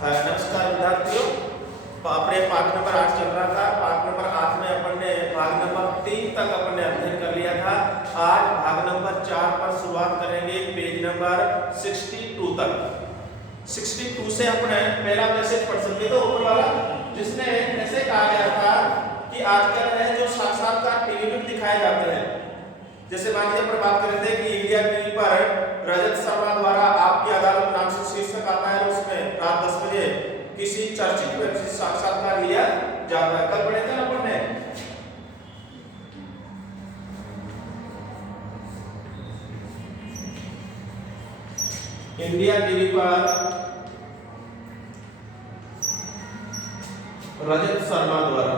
नमस्कार विद्यार्थियों, अपने पाठ नंबर 8 चल रहा था। पाठ नंबर 8 में अपन ने भाग नंबर 3 तक अपन ने अध्ययन कर लिया था। आज भाग नंबर 4 पर शुरुआत करेंगे, पेज नंबर 62 तक। 62 से अपने पहला मैसेज पढ़ सकते तो ऊपर वाला, जिसमें ऐसे कहा गया था कि आजकल है जो साक्षात्कार टीवी में दिखाए जाते हैं। जैसे मान लीजिए अपन बात कर रहे थे कि इंडिया टीवी पर रजत शर्मा द्वारा आपकी अदालत नाम से शीर्षक आता है, उसमें रात 10 बजे किसी चर्चित व्यक्ति से साक्षात्कार लिया जाता है। कल पढ़े थे ना अपन ने। इंडिया टीवी पर रजत शर्मा द्वारा,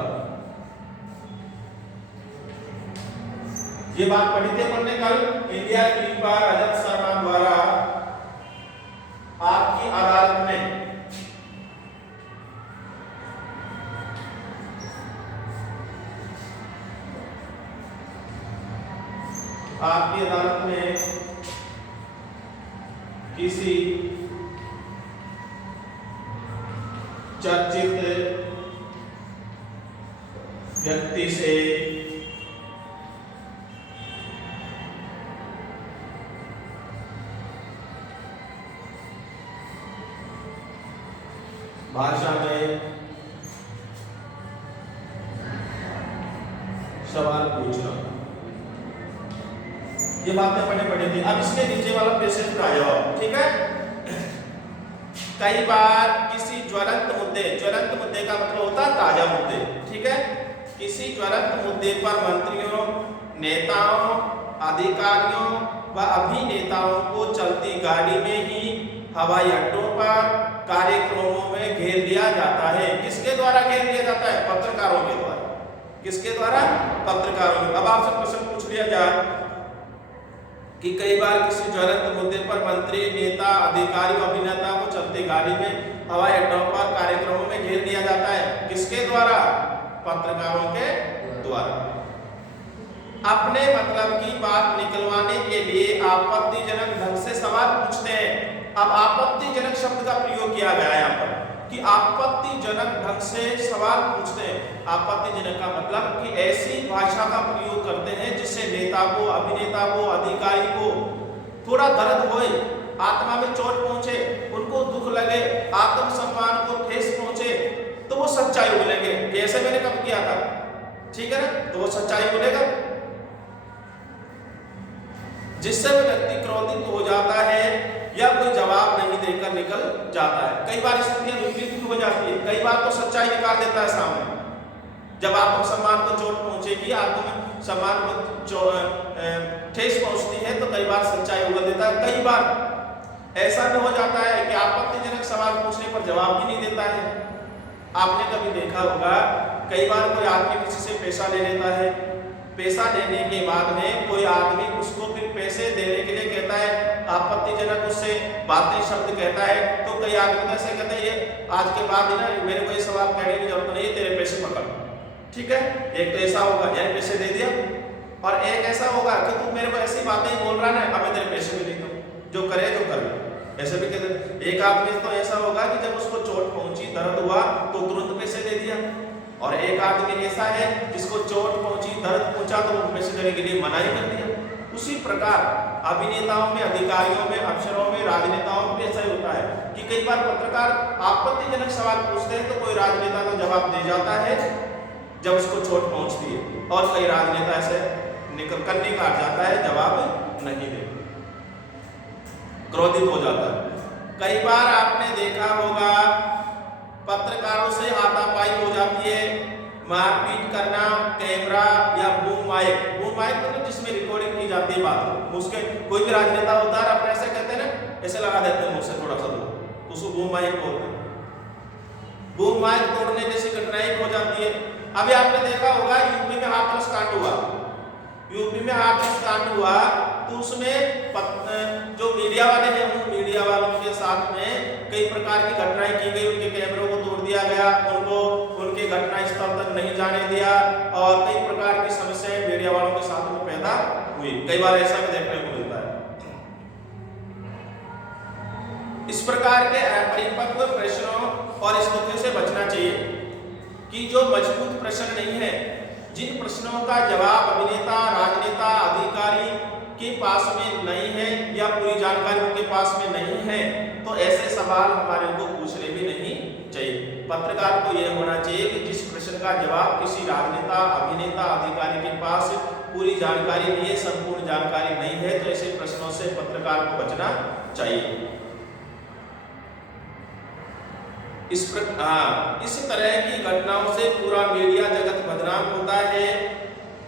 ये बात पढ़ी थी अपन ने कल। इंडिया टीवी पर रजत शर्मा द्वारा आपकी अदालत में किसी चर्चित व्यक्ति से भाषा में सवाल पूछना, ये बातें पढ़ी थी। अब इसके नीचे वाला पैसेज का जवाब, ठीक है। कई बार किसी ज्वलंत मुद्दे का मतलब होता है ताजा मुद्दे, ठीक है। किसी ज्वलंत मुद्दे पर मंत्रियों, नेताओं, अधिकारियों व अभिनेताओं को चलती गाड़ी में ही हवाई अड्डों पर, कार्यक्रमों में घेर लिया जाता है। किसके द्वारा घेर लिया जाता है? पत्रकारों के द्वारा। किसके द्वारा? पत्रकारों। अब आपसे प्रश्न पूछ लिया जाए कि कई बार किसी ज्वलंत मुद्दे पर मंत्री, नेता, अधिकारी व अभिनेता को चलती गाड़ी में, हवाई अड्डों पर, कार्यक्रमों में घेर लिया जाता है। किसके द्वारा? पत्रकारों के द्वारा। अपने मतलब की बात निकलवाने के लिए आपत्तिजनक ढंग से सवाल पूछते हैं। अब आपत्तिजनक शब्द का प्रयोग किया गया है यहाँ पर कि आपत्तिजनक ढंग से सवाल पूछते हैं। आपत्तिजनक का मतलब कि ऐसी भाषा का प्रयोग करते हैं जिससे नेता को, अभिनेता को, अधिकारी को थोड़ा दर्द होए, आत्मा में चोट पहुंचे, उनको दुख लगे, आत्मसम्मान को ठेस पहुंचे, तो वो सच्चाई बोलेंगे। जैसे मैंने कब किया था, ठीक है ना, तो वो सच्चाई बोलेगा। जिससे वो व्यक्ति क्रोधित हो जाता है या कोई जवाब नहीं देकर निकल जाता है। कई बार स्थितियां विपरीत हो जाती है, कई बार तो सच्चाई निकाल देता है सामने। जब आत्मसम्मान को चोट पहुंचेगी, आत्मसम्मान को ठेस पहुंचती है, तो कई बार सच्चाई उगल देता है। कई बार ऐसा भी हो जाता है कि आपत्तिजनक सवाल पूछने पर जवाब भी नहीं देता है। आपने कभी देखा होगा, कई बार कोई आदमी किसी से पैसा ले लेता है, पैसा लेने के बाद में कोई आदमी उसको फिर पैसे देने के लिए कहता है, आपत्तिजनक उससे बातें शब्द कहता है, तो कई आदमी ऐसे कहते हैं, ये आज के बाद ही ना मेरे को ये सवाल कहने की जरूरत नहीं है, तेरे पैसे पकड़, ठीक है। एक तो ऐसा होगा, यानी पैसे दे दिया, और एक ऐसा होगा कि तू मेरे को ऐसी बातें ही बोल रहा है, अब मैं तेरे पैसे भी नहीं दूं, जो करे जो कर ले, ऐसे भी कहते। एक आदमी तो ऐसा होगा कि जब उसको चोट पहुंची, दर्द हुआ, तो तुरंत पैसे दे दिया। और एक आदमी ऐसा है जिसको चोट पहुंची, दर्द पहुंचा, तो वो पैसे देने के लिए मना ही कर दिया। उसी प्रकार अभिनेताओं में, अधिकारियों में, अफसरों में, राजनेताओं में ऐसा ही होता है कि कई बार पत्रकार आपत्तिजनक सवाल पूछते हैं, तो कोई राजनेता तो जवाब दे जाता है जब उसको चोट पहुंचती है, और कई राजनेता ऐसे निकल कन्नी काट जाता है, जवाब नहीं देते, क्रोधित हो जाता है। कई बार आपने देखा होगा पत्रकारों से हाथापाई हो जाती है, मारपीट करना, कैमरा या बूम माइक मतलब जिसमें रिकॉर्डिंग की जाती है बात, उसके कोई भी राजनेता होता है, अपने ऐसे कहते हैं ना, ऐसे लगा देते हैं मुझसे थोड़ा सा दूर, तो उसको बूम माइक बोलते हैं। बूम माइक तोड़ने जैसी घटनाएं हो जाती है। अभी आपने देखा होगा यूपी में हाथरस कांड हुआ, यूपी में हाथरस कांड हुआ, तो उसमें जो मीडिया वाले हैं, उन मीडिया वालों के साथ में कई प्रकार की घटनाएं की गई, उनके कैमरों को तोड़ दिया गया, उनको उनके घटना स्थल तक नहीं जाने दिया, और कई प्रकार की समस्याएं मीडिया वालों के साथ में पैदा हुई। कई बार ऐसा भी देखने को मिलता है। इस प्रकार के अपरिपक्व प्रश्नों और स्थितियों से बचना चाहिए कि जो मजबूत प्रश्न नहीं है, जिन प्रश्नों का जवाब अभिनेता, राजनेता, अधिकारी के पास में नहीं है या पूरी जानकारी उनके पास में नहीं है, तो ऐसे सवाल हमारे को पूछने भी नहीं चाहिए। पत्रकार को यह होना चाहिए कि जिस प्रश्न का जवाब किसी राजनेता, अभिनेता, अधिकारी के पास पूरी जानकारी नहीं है, संपूर्ण जानकारी नहीं है, तो ऐसे प्रश्नों से पत्रकार को बचना चाहिए। इस तरह की घटनाओं से पूरा मीडिया जगत बदनाम होता है।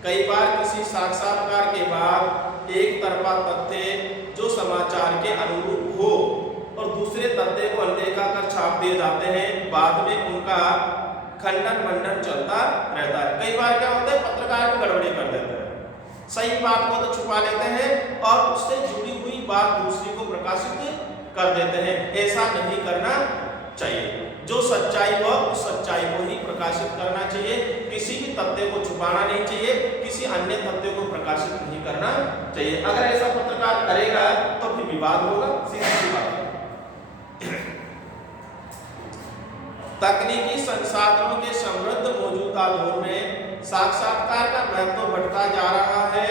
कई बार किसी साक्षात्कार के बाद एक तरफा तथ्य जो समाचार के अनुरूप हो और दूसरे तथ्य को अनदेखा कर छाप दिए जाते हैं, बाद में उनका खंडन मंडन चलता रहता है। कई बार क्या होता है, पत्रकार को गड़बड़ी कर देते हैं, सही बात को तो छुपा लेते हैं और उससे जुड़ी हुई बात दूसरी को प्रकाशित कर देते हैं। ऐसा नहीं करना चाहिए। जो सच्चाई हो उस सच्चाई को ही प्रकाशित करना चाहिए, किसी भी तथ्य को छुपाना नहीं चाहिए, किसी अन्य तथ्य को प्रकाशित नहीं करना चाहिए। अगर ऐसा पत्रकार करेगा तो फिर विवाद होगा, सीधी सी बात है। तकनीकी संसाधनों के समृद्ध मौजूदा दौर में साक्षात्कार का महत्व बढ़ता जा रहा है।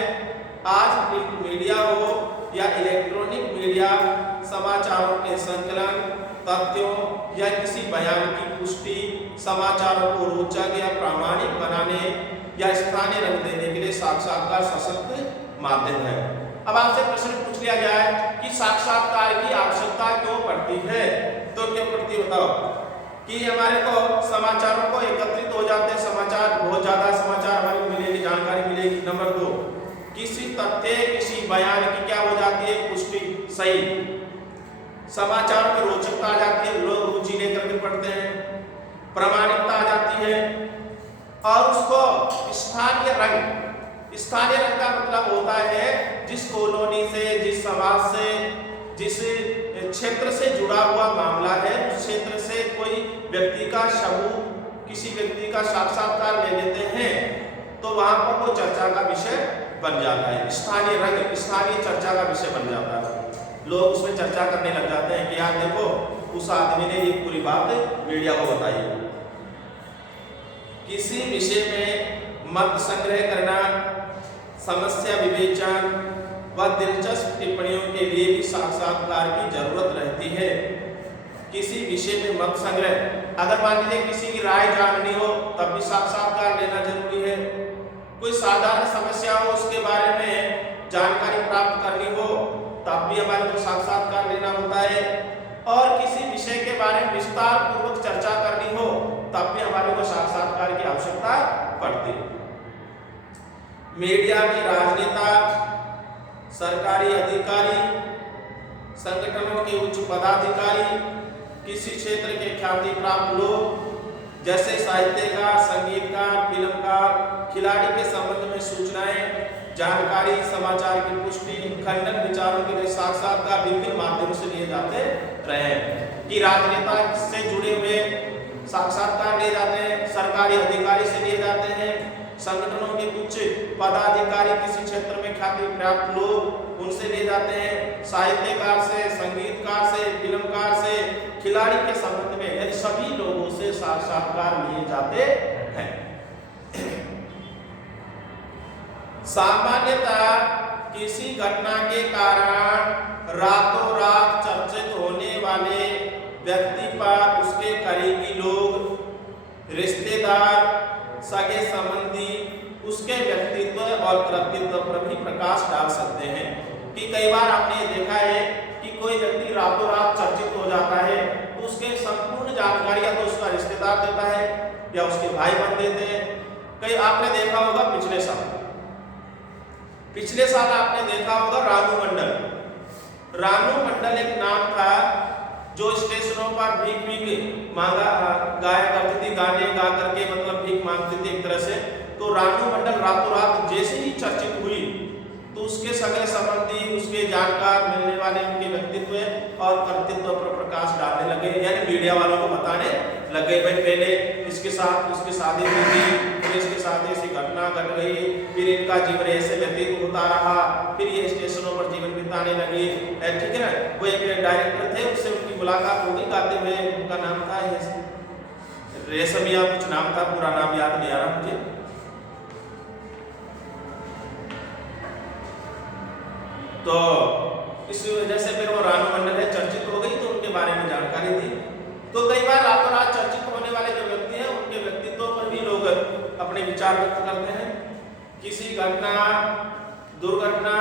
आज प्रिंट मीडिया हो या इलेक्ट्रॉनिक मीडिया, समाचारों के संकलन, तथ्यों या किसी बयान की पुष्टि, समाचारों को रोचक या प्रामाणिक बनाने या स्थानीय रंग देने के लिए साक्षात्कार सशक्त माध्यम है। अब आपसे प्रश्न पूछ लिया जाए कि साक्षात्कार की आवश्यकता क्यों पड़ती है, तो क्यों पड़ती बताओ? कि हमारे को समाचारों को एकत्रित हो जाते हैं, समाचार बहुत ज्यादा समाचार हमारे को मिलेगी, जानकारी मिलेगी। नंबर 2, किसी तथ्य, किसी बयान की क्या हो जाती है, पुष्टि, सही। समाचार में रोचकता आ जाती है, लोग रुचि लेकर के पढ़ते हैं, प्रामाणिकता आ जाती है और उसको स्थानीय रंग का मतलब होता है जिस कॉलोनी से, जिस समाज से, जिस क्षेत्र से जुड़ा हुआ मामला है, उस क्षेत्र से कोई व्यक्ति का सबूत, किसी व्यक्ति का साक्षात्कार ले लेते हैं तो वहां पर वो चर्चा का विषय बन जाता है। स्थानीय रंग, स्थानीय चर्चा का विषय बन जाता है। लोग उसमें चर्चा करने लग जाते हैं कि यार देखो उस आदमी ने ये पूरी बात मीडिया को बताई। किसी विषय में मत संग्रह करना, समस्या विवेचन व दिलचस्प टिप्पणियों के लिए भी साक्षात्कार की जरूरत रहती है। किसी विषय में मत संग्रह, अगर मान लीजिए किसी की राय जाननी हो तब भी साक्षात्कार लेना जरूरी है। कोई साधारण समस्या हो उसके बारे में जानकारी प्राप्त करनी हो तब भी हमारे को साक्षात्कार लेना होता है। और किसी विषय के बारे में विस्तार पूर्वक चर्चा करनी हो तब भी हमारे को साक्षात्कार की आवश्यकता पड़ती है। मीडिया में राजनेता, सरकारी अधिकारी, संगठनों के उच्च पदाधिकारी, किसी क्षेत्र के ख्याति प्राप्त लोग जैसे साहित्यकार, संगीतकार, फिल्मकार, खिलाड़ी के संबंध में सूचनाएं, जानकारी, समाचार की पुष्टि, खंडन विचारों के लिए साक्षात्कार विभिन्न माध्यमों से लिए जाते रहे हैं। कि राजनेता से जुड़े हुए साक्षात्कार लिए जाते हैं, सरकारी अधिकारी से लिए जाते हैं, संगठनों के कुछ पदाधिकारी, किसी क्षेत्र में ख्याति प्राप्त लोग उनसे लिए जाते हैं, साहित्यकार से, संगीतकार से, फिल्मकार से, खिलाड़ी के संबंध में यदि सभी लोगों से साक्षात्कार लिए जाते हैं। सामान्यतः किसी घटना के कारण रातों रात चर्चित होने वाले व्यक्ति पर उसके करीबी लोग, रिश्तेदार, सगे संबंधी उसके व्यक्तित्व और कृतित्व पर भी प्रकाश डाल सकते हैं। कि कई बार आपने देखा है कि कोई व्यक्ति रातों रात चर्चित हो जाता है तो उसके संपूर्ण जानकारी या तो उसका रिश्तेदार देता है या उसके भाई बन देते हैं। कई आपने देखा होगा पिछले साल आपने देखा होगा रानू मंडल एक नाम था जो स्टेशनों पर भीख मांगा गाया करती थी, गाने गा करके मतलब भीख मांगती थी एक तरह से। तो रानू मंडल रातों रात जैसे ही चर्चित हुई तो उसके सगे संबंधी, उसके जानकार मिलने वाले उनके व्यक्तित्व और कर्तृत्व पर प्रकाश डालने लगे, यानी मीडिया वालों को बताने लगे भाई पहले इसके साथ उसकी शादी हुई थी, फिर इसके साथ ऐसी घटना घट गई, फिर इनका जीवन ऐसे व्यतीत होता रहा, फिर ये स्टेशनों पर जीवन बिताने लगे। ठीक है ना, वो एक डायरेक्टर थे, उससे उनकी मुलाकात होगी गाते हुए, उनका नाम था रेशमिया कुछ नाम था, पूरा नाम याद नहीं आ रहा मुझे। तो इस वजह से फिर वो रानू मंडल है चर्चित हो गई, तो उनके बारे में जानकारी दी। तो कई बार रातों रात चर्चित होने वाले जो व्यक्ति हैं उनके व्यक्तित्व पर भी लोग अपने विचार व्यक्त करते हैं। किसी घटना, दुर्घटना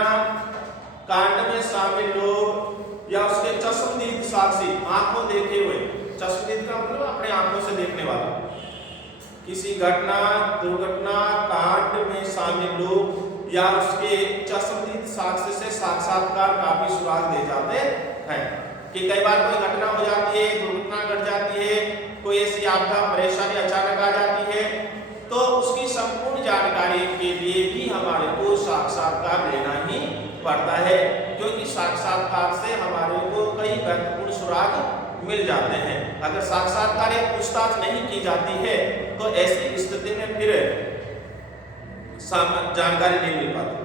कांड में शामिल लोग या उसके चश्मदीद साक्षी, आंखों देखे हुए, चश्मदीद का मतलब अपने आंखों से देखने वाला, किसी घटना, दुर्घटना कांड में शामिल लोग या उसके चश्मदीद साक्ष्य से साक्षात्कार काफी सुराग दे जाते हैं। कि कई बार कोई घटना हो जाती है, दुर्घटना घट जाती है, कोई ऐसी आपदा परेशानी अचानक आ जाती है, तो उसकी संपूर्ण जानकारी के लिए भी हमारे को साक्षात्कार लेना ही पड़ता है, क्योंकि साक्षात्कार से हमारे को कई महत्वपूर्ण सुराग मिल जाते हैं। अगर साक्षात्कार या पूछताछ नहीं की जाती है तो ऐसी स्थिति में फिर जानकारी नहीं मिल पाती।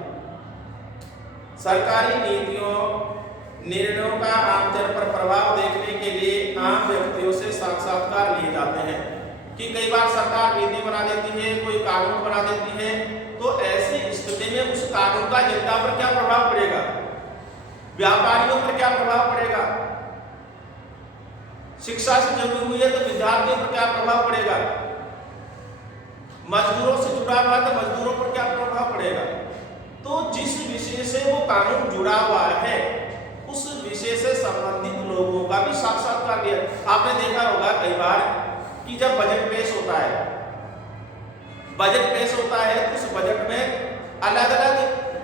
सरकारी नीतियों, निर्णयों का आमजन पर प्रभाव देखने के लिए आम व्यक्तियों से साक्षात्कार लिए जाते हैं। कि कई बार सरकार नीति बना देती है, कोई कानून बना देती है, तो ऐसी स्थिति में उस कानून का जनता पर क्या प्रभाव पड़ेगा, व्यापारियों पर क्या प्रभाव पड़ेगा, शिक्षा से जुड़ी हुई है तो विद्यार्थियों पर क्या प्रभाव पड़ेगा, मजदूरों से जुड़ा हुआ है तो मजदूरों पर क्या प्रभाव पड़ेगा। तो जिस विषय से वो कानून जुड़ा हुआ है उस विषय से संबंधित लोगों का भी साक्षात्कार लिया। आपने देखा होगा कई बार कि जब बजट पेश होता है, तो उस बजट में अलग अलग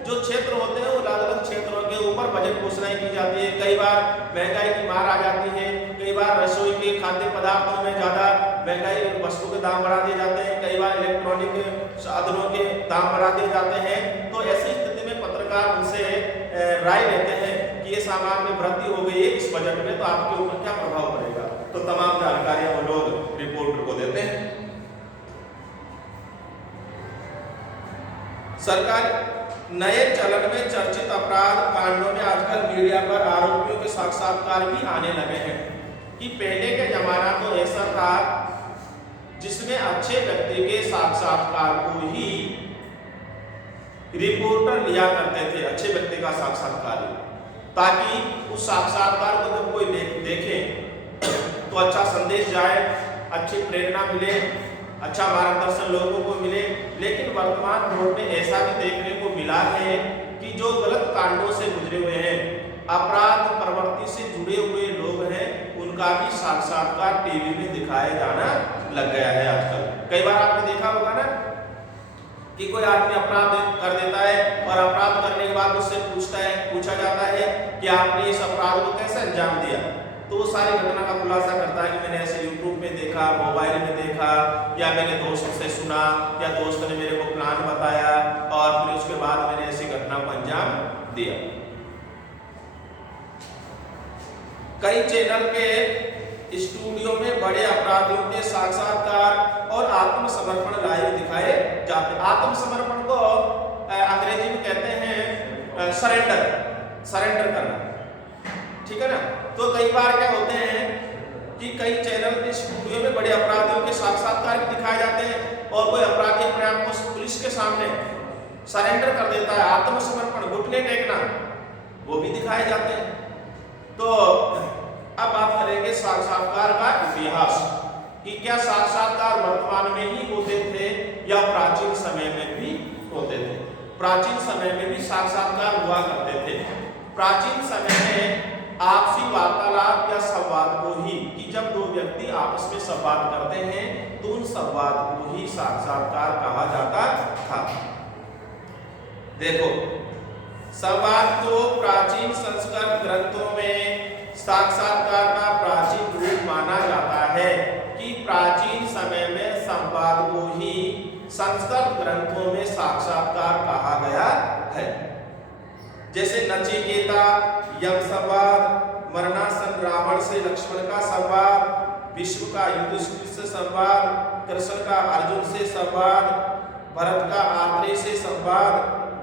जो क्षेत्र होते हैं, अलग अलग क्षेत्रों के ऊपर बजट घोषणाएं की जाती है। कई बार महंगाई की मार आ जाती है, कई बार रसोई के खाद्य पदार्थों में ज्यादा महंगाई, वस्तु के दाम बढ़ा दिए जाते हैं, कई बार इलेक्ट्रॉनिक साधनों के दाम बढ़ा दिए जाते हैं। तो ऐसी स्थिति में पत्रकार उनसे राय लेते हैं कि ये सामान में वृद्धि हो गई है इस बजट में, तो आपके ऊपर क्या प्रभाव पड़ेगा। तो तमाम जानकारियां वो लोग रिपोर्टर को देते हैं। सरकार नए चलन में चर्चित अपराध कांडों में आजकल मीडिया पर आरोपियों के साक्षात्कार भी आने लगे हैं। कि पहले के जमाना तो ऐसा था जिसमें अच्छे व्यक्ति के साक्षात्कार को ही रिपोर्टर लिया करते थे, अच्छे व्यक्ति का साक्षात्कार, ताकि उस साक्षात्कार को जब कोई देखे तो अच्छा संदेश जाए, अच्छी प्रेरणा मिले, अच्छा मार्गदर्शन लोगों को मिले। लेकिन वर्तमान दौर में ऐसा भी देखने को मिला है कि जो गलत कांडों से गुजरे हुए हैं, अपराध प्रवृत्ति से जुड़े हुए लोग हैं, उनका भी साक्षात्कार टीवी में दिखाया जाना लग गया है आजकल। कई बार आपने देखा होगा ना कि कोई आदमी अपराध कर देता है और अपराध करने के बाद उससे पूछा जाता है कि आपने इस अपराध को कैसे अंजाम दिया। तो वो सारी घटना का खुलासा करता है कि मैंने ऐसे यूट्यूब में देखा, मोबाइल में देखा, या मैंने दोस्त से सुना, या दोस्त ने मेरे को प्लान बताया और फिर उसके बाद मैंने ऐसी घटना को अंजाम दिया। कई चैनल के स्टूडियो में बड़े अपराधियों के साक्षात्कार और आत्मसमर्पण लाइव दिखाए जाते। आत्मसमर्पण को अंग्रेजी में कहते हैं सरेंडर करना, ठीक है ना। तो कई बार क्या होते हैं कि कई चैनल के स्टूडियो में बड़े अपराधियों के साक्षात्कार भी दिखाए जाते हैं और कोई अपराधी अपने आप को पुलिस के सामने सरेंडर कर देता है, आत्मसमर्पण, घुटने टेकना, वो भी दिखाए जाते हैं। तो अब बात करेंगे साक्षात्कार का इतिहास कि क्या साक्षात्कार वर्तमान में ही होते थे या प्राचीन समय में भी होते थे। प्राचीन समय में भी साक्षात्कार हुआ करते थे। प्राचीन समय में आपसी वार्तालाप या संवाद को ही, कि जब दो व्यक्ति आपस में संवाद करते हैं तो उन संवाद को ही साक्षात्कार कहा जाता था। देखो, संवाद को प्राचीन संस्कृत ग्रंथों में साक्षात्कार का प्राचीन रूप माना जाता है। कि प्राचीन समय में संवाद को ही संस्कृत ग्रंथों में साक्षात्कार कहा गया है। जैसे नचिकेता यम संवाद, मरणासन रावण से लक्ष्मण का संवाद, विश्व का युधिष्ठिर से संवाद, कृष्ण का अर्जुन से संवाद, भरत का आत्रेय से संवाद,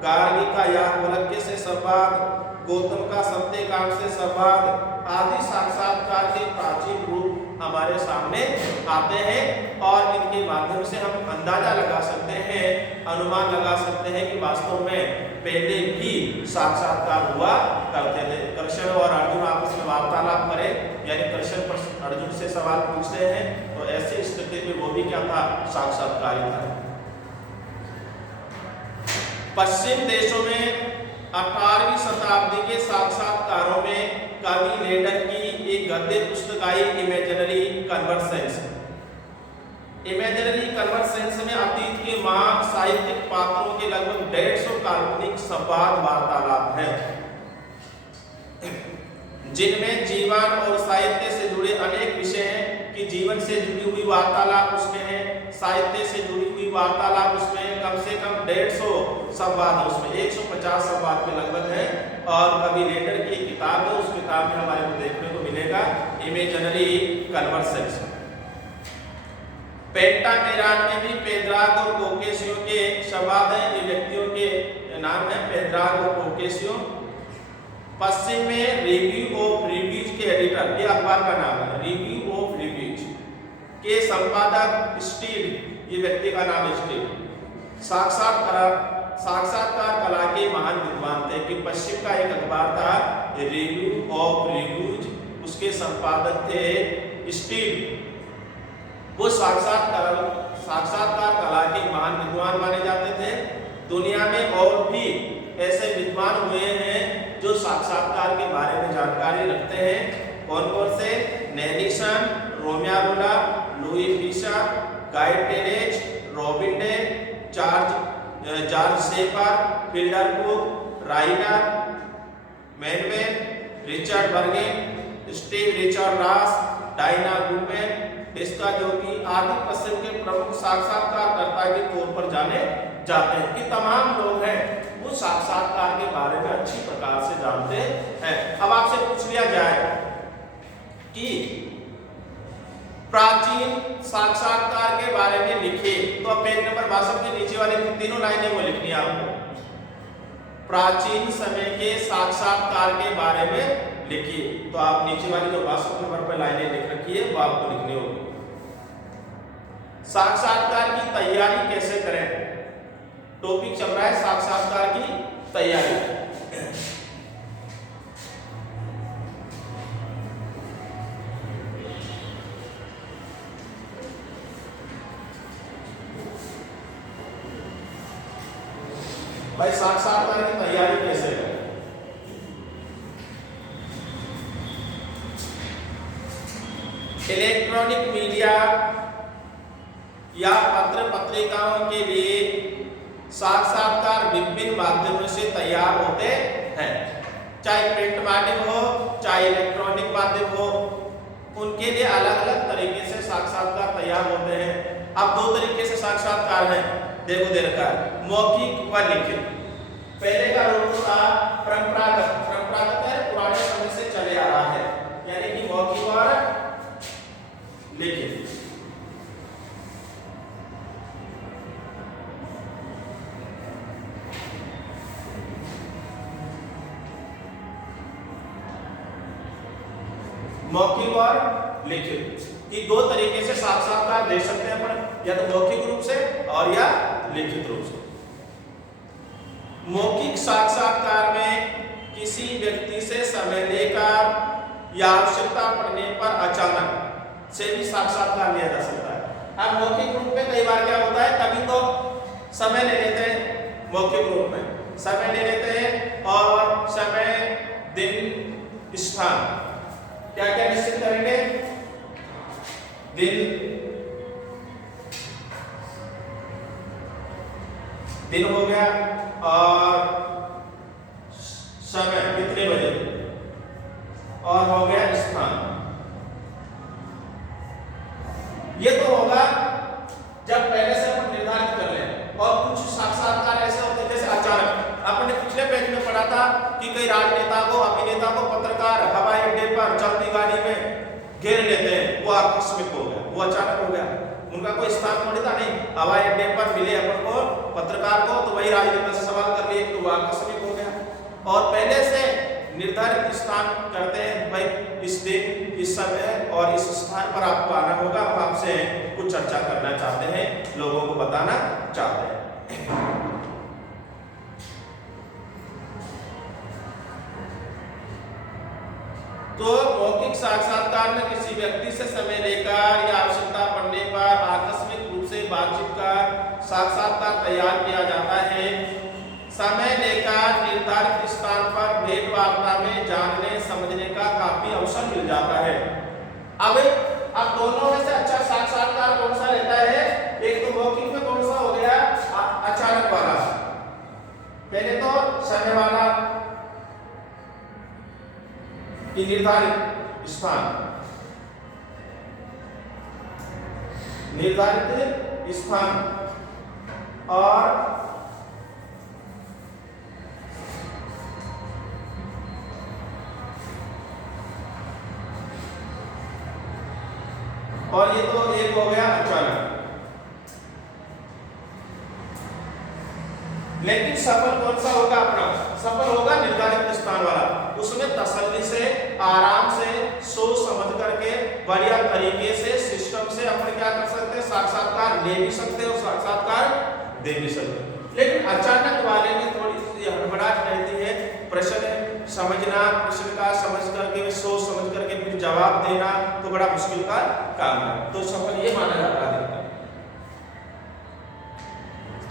गार्गी का याज्ञवल्क्य से संवाद, गौतम का सत्यकाम से संवाद आदि साक्षात्कार के प्राचीन रूप हमारे सामने आते हैं और इनके माध्यम से हम अंदाजा लगा सकते हैं, अनुमान लगा सकते हैं कि वास्तव में पहले भी साक्षात्कार हुआ करते थे। कृष्ण और अर्जुन आपस में वार्तालाप करें, यानी कृष्ण अर्जुन से सवाल पूछ रहे हैं, तो ऐसी स्थिति में वो भी क्या था, साक्षात्कार ही था। पश्चिम देशों में 18वीं शताब्दी के साक्षात्कारों में कवि लेडर की एक गद्य पुस्तक आई, इमेजिनरी कन्वर्सेंस। इमेजिनरी कन्वर्सेंस में अतीत के महान साहित्यिक पात्रों के लगभग 150 काल्पनिक संवाद वार्तालाप हैं, जिनमें जीवन और साहित्य से जुड़े अनेक विषय हैं कि जीवन से जुड़ी हुई वार्तालाप उसमें है, साहित्य से जुड़ी हुई वार्तालाप उसमें कम से कम 150 संवाद उसमें 150 संवाद के लगभग है। और कवि लेडर की किताब है, उस किताब में हमारे को देखने को मिलेगा इमेजिनरी कन्वर्सेंस। पेंटामेरान में भी पेद्राग और कोकेशियो के संवाद हैं, ये व्यक्तियों के नाम है पेद्राग और कोकेशियो। पश्चिम में रिव्यू ऑफ रिव्यूज के एडिटर, ये अखबार का नाम है, रिव्यू ऑफ रिव्यूज के संपादक स्टीड, ये व्यक्ति का नाम है स्टीड, साक्षात्कार कला के महान विद्वान थे। कि पश्चिम का एक अखबार था रिव्यू ऑफ रिव्यूज, उसके संपादक थे स्टीड। वो साक्षात्कार कला के महान विद्वान माने जाते थे। दुनिया में और भी ऐसे विद्वान हुए हैं जो साक्षात्कार के बारे में जानकारी रखते हैं। कौन कौन से? Nelson, Romain Rolland, Louis Fischer, Guy Terez, Robin Day, George Schaefer, Fielder Cook, Rainer Manvell, Richard Bergen, Steve Richard Ross, Diana Goodman, इसका जो कि आदि पश्चिम के प्रमुख साक्षात्कारकर्ता के तौर पर जाने जाते हैं। कि तमाम लोग हैं वो साक्षात्कार के बारे में अच्छी प्रकार से जानते हैं। अब आपसे पूछ लिया जाए कि प्राचीन साक्षात्कार के बारे में लिखिए, तो पेज नंबर 62 के नीचे वाली तीनों लाइनें वो लिखनी है आपको। प्राचीन समय के साक्षात्कार के बारे में लिखिए, तो आप नीचे वाली जो 62 नंबर पर लाइनें लिख रखी है वो आपको लिखनी होगी। साक्षात्कार की तैयारी कैसे करें? टॉपिक चल रहा है साक्षात्कार की तैयारी। भाई साक्षात्कार की तैयारी कैसे करें? इलेक्ट्रॉनिक मीडिया या पत्र पत्रिकाओं के लिए साक्षात्कार विभिन्न माध्यमों से तैयार होते हैं, चाहे प्रिंट माध्यम हो चाहे इलेक्ट्रॉनिक माध्यम हो, उनके लिए अलग अलग तरीके से साक्षात्कार तैयार होते हैं। अब दो तरीके से साक्षात्कार हैं, देखो दे रखा है, मौखिक व लिखित। पहले का रूप था परंपरागत, परंपरागत है पुराने समय से चले आ रहा है, यानी कि मौखिक और लिखित। मौखिक और लिखित की दो तरीके से साक्षात्कार दे सकते हैं अपन, या तो मौखिक रूप से और या लिखित रूप से। मौखिक साक्षात्कार में किसी व्यक्ति से समय लेकर या आवश्यकता पड़ने पर अचानक से भी साक्षात्कार लिया जा सकता है। अब मौखिक रूप में कई बार क्या होता है, कभी तो समय ले लेते हैं, मौखिक रूप में समय ले लेते हैं और समय, दिन, स्थान क्या क्या निश्चित करेंगे, दिन हो गया और समय कितने बजे, और हो गया स्थान। ये तो होगा जब पहले से अपन निर्धारित कर लें। और कुछ साक्षात्कार ऐसे होते हैं जैसे अचानक, आपने पिछले पेज में पढ़ा था कि कई राजनेता को, अभिनेता को पत्रकार हवाई अड्डे पर चलती गाड़ी में घेर लेते हैं, वो आकस्मिक हो गया, वो अचानक हो गया, उनका कोई स्थान थोड़ी था, नहीं, हवाई अड्डे पर मिले अपन को पत्रकार को, तो वही राजनेता से सवाल कर लिए, तो वो आकस्मिक हो गया। और पहले से निर्धारित स्थान करते हैं, भाई इस दिन इस समय और इस स्थान पर आपको आना होगा। हम आपसे कुछ चर्चा करना चाहते हैं, लोगों को बताना चाहते हैं। तो मौखिक साक्षात्कार में किसी व्यक्ति से समय लेकर या आवश्यकता पड़ने पर आकस्मिक रूप से बातचीत का साक्षात्कार तैयार किया जाता है। समय लेकर निर्धारित स्थान पर भेंट वार्ता में जानने समझने का काफी अवसर मिल जाता है। अब दोनों में से अच्छा साक्षात्कार कौन सा रहता है? एक तो मौखिक में कौन सा हो गया? अचानक वाला। पहले तो समय वाला कि निर्धारित स्थान और ये तो एक हो गया अचानक। लेकिन सफल कौन सा होगा? अपना सफल होगा निर्धारित स्थान वाला। उसमें तसल्ली से, आराम से, सोच समझ करके, बढ़िया तरीके से, सिस्टम से अपन क्या कर सकते हैं? साक्षात्कार ले भी सकते हैं और साक्षात्कार दे भी सकते हैं। लेकिन अचानक वाले में थोड़ी सी हड़बड़ाहट रहती है। प्रश्न समझना, प्रश्न का समझ करके, सोच समझ करके फिर जवाब देना तो बड़ा मुश्किल का काम है। तो सफल ये माना जाता है।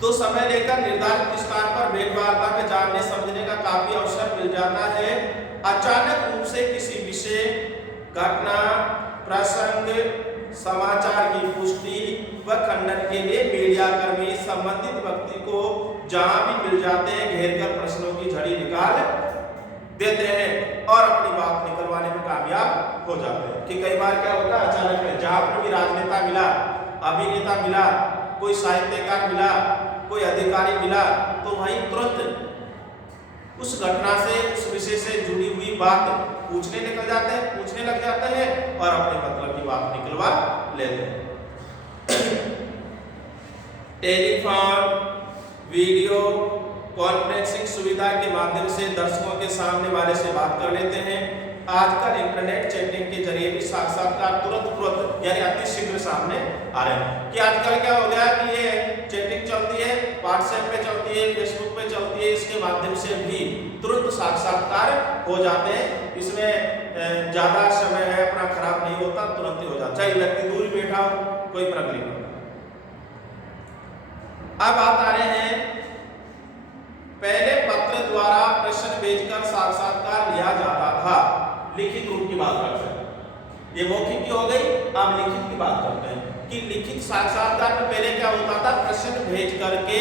तो समय लेकर निर्धारित स्थान पर भेंट वार्ता में जानने समझने का काफी अवसर मिल जाता है। अचानक रूप से किसी विषय, घटना, प्रसंग, समाचार की पुष्टि व खंडन के लिए मीडिया कर्मी संबंधित व्यक्ति को जहां भी मिल जाते हैं घेर कर प्रश्नों की झड़ी निकाल देते हैं और अपनी बात निकलवाने में कामयाब हो जाते हैं। कि कई बार क्या होता है, अचानक में जहां पर भी राजनेता मिला, अभिनेता मिला, कोई साहित्यकार मिला, कोई अधिकारी मिला, तो वहीं तुरंत उस घटना से, उस विषय से जुड़ी हुई बात पूछने लग जाते हैं और अपने मतलब की बात निकलवा लेते हैं। टेलीफोन, वीडियो कॉन्फ्रेंसिंग सुविधा के माध्यम से दर्शकों के सामने वाले से बात कर लेते हैं। आजकल इंटरनेट चैटिंग के जरिए भी साक्षात्कार तुरंत यानी अति शीघ्र सामने आ रहे हैं। कि आजकल क्या हो गया कि ये चैटिंग चलती है, व्हाट्सएप पे चलती है, फेसबुक पे चलती है, इसके माध्यम से भी तुरंत साक्षात्कार हो जाते हैं। इसमें ज्यादा समय है अपना खराब नहीं होता, तुरंत ही हो जाता, चाहे व्यक्ति दूर बैठा हो, कोई फर्क नहीं पड़ता। अब बात आ रहे हैं, पहले पत्र द्वारा प्रश्न भेजकर साक्षात्कार लिया जाता था। लिखित रूप की बात करते हैं, ये मौखिक की हो गई। अब लिखित की बात करते हैं कि लिखित साक्षात्कार में पहले क्या होता था? प्रश्न भेज करके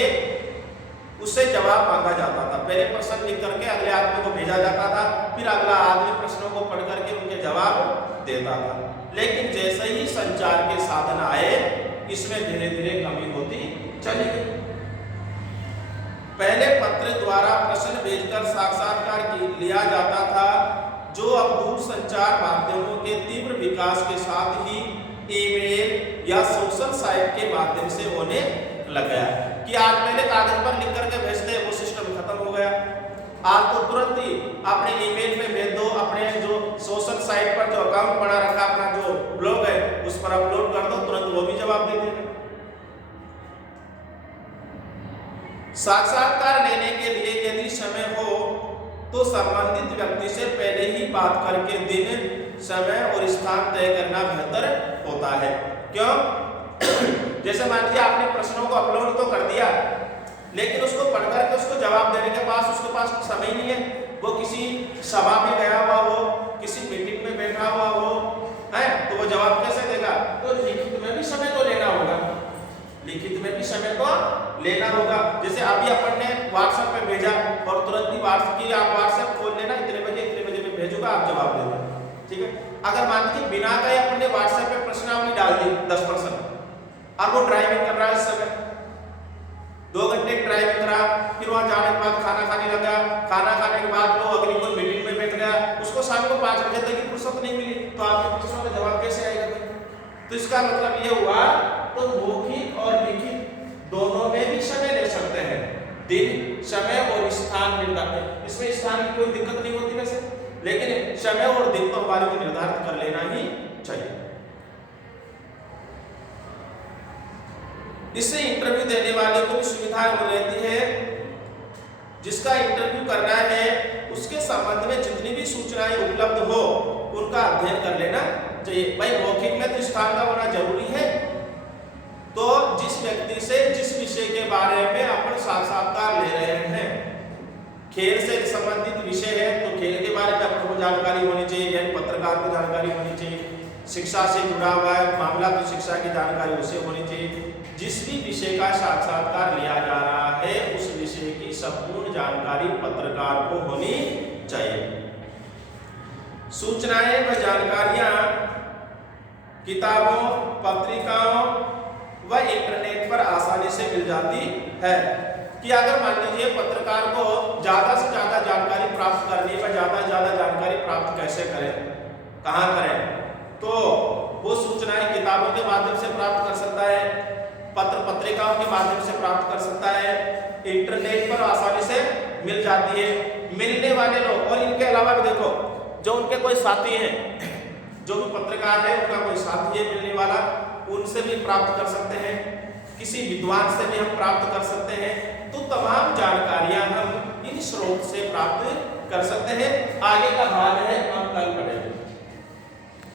उससे जवाब मांगा जाता था। पहले प्रश्न लिख करके अगले आदमी को भेजा जाता था, फिर अगला आदमी प्रश्नों को पढ़ करके उनके जवाब देता था। लेकिन जैसे ही संचार के साधन आए, इसमें धीरे धीरे कमी होती चली गई। पहले पत्र द्वारा प्रश्न भेजकर साक्षात्कार लिया जाता था, जो अब दूरसंचार माध्यमों के तीव्र विकास के साथ ही ईमेल या सोशल साइट के माध्यम से होने लग गया। कि आज पहले कागज पर लिख करके भेजते, वो सिस्टम खत्म हो गया। आज तो तुरंत ही अपने ईमेल में भेज दो, अपने जो सोशल साइट पर जो अकाउंट बना रखा, अपना जो ब्लॉग है उस पर अपलोड कर दो, तुरंत वो भी जवाब दे देगा। साक्षात्कार लेने के लिए यदि समय हो तो संबंधित व्यक्ति से पहले ही बात करके दिन, समय और स्थान तय करना बेहतर होता है। क्यों? जैसे मान लीजिए आपने प्रश्नों को अपलोड तो कर दिया, लेकिन उसको पढ़ करके उसको जवाब देने के पास उसके पास समय नहीं है। वो किसी सभा में गया हुआ हो, किसी मीटिंग में बैठा हुआ हो, है तो वो जवाब कैसे देगा? तो लिखित में भी समय तो लेना होगा, लिखित में भी समय को लेना होगा। जैसे अभी अपन ने व्हाट्सएप पे भेजा और तुरंत ही आप व्हाट्सएप खोल लेना, इतने बजे में भेजूंगा, आप जवाब दे देना, ठीक है। अगर मान लीजिए बिना कहे अपन ने व्हाट्सएप पे प्रश्नावली डाल दी 10%, और वो ड्राइविंग कर रहा है इस समय, 2 घंटे ड्राइविंग करा, फिर वहां जाने के बाद खाना खाने लगा, खाना खाने के बाद वो अगली कोई मीटिंग में बैठ गया, उसको शाम को 5 बजे तक की फुर्सत नहीं मिली, तो आपके प्रश्नों का जवाब कैसे आएगा? तो इसका मतलब ये हुआ, तो मौखिक और लिखित दोनों में भी समय ले सकते हैं। दिन, समय और स्थान निर्धारित, इसमें स्थान की कोई दिक्कत नहीं होती। वैसे लेकिन समय और दिन तो हमारे को निर्धारित कर लेना ही चाहिए। इससे इंटरव्यू देने वाले को भी सुविधा हो रहती है। जिसका इंटरव्यू करना है उसके संबंध में जितनी भी सूचनाएं उपलब्ध हो उनका अध्ययन कर लेना चाहिए। भाई मौखिक में तो स्थान का होना जरूरी है, तो जिस व्यक्ति से जिस विषय के बारे में अपन साक्षात्कार ले रहे हैं, खेल से संबंधित विषय है तो खेल के बारे में अपन को जानकारी होनी चाहिए, यानी पत्रकार को जानकारी होनी चाहिए। शिक्षा से जुड़ा हुआ है मामला तो शिक्षा की जानकारी उसे होनी चाहिए। जिस भी विषय का साक्षात्कार लिया जा रहा है उस विषय की संपूर्ण जानकारी पत्रकार को होनी चाहिए। सूचनाएं व जानकारियां किताबों, पत्रिकाओं व इंटरनेट पर आसानी से मिल जाती है। कि अगर मान लीजिए पत्रकार को ज्यादा से ज्यादा जानकारी प्राप्त करनी है, ज्यादा से ज्यादा जानकारी प्राप्त कैसे करें, कहाँ करें, तो वो सूचनाएं किताबों के माध्यम से प्राप्त कर सकता है, पत्र पत्रिकाओं के माध्यम से प्राप्त कर सकता है, इंटरनेट पर आसानी से मिल जाती है। मिलने वाले लोग और इनके अलावा भी देखो जो उनके कोई साथी हैं, जो भी पत्रकार है उनका कोई साथी है मिलने वाला, उनसे भी प्राप्त कर सकते हैं, किसी विद्वान से भी हम प्राप्त कर सकते हैं। तो तमाम जानकारियां हम इन स्रोत से प्राप्त कर सकते हैं। आगे का भाग है हम कल पढ़ेंगे।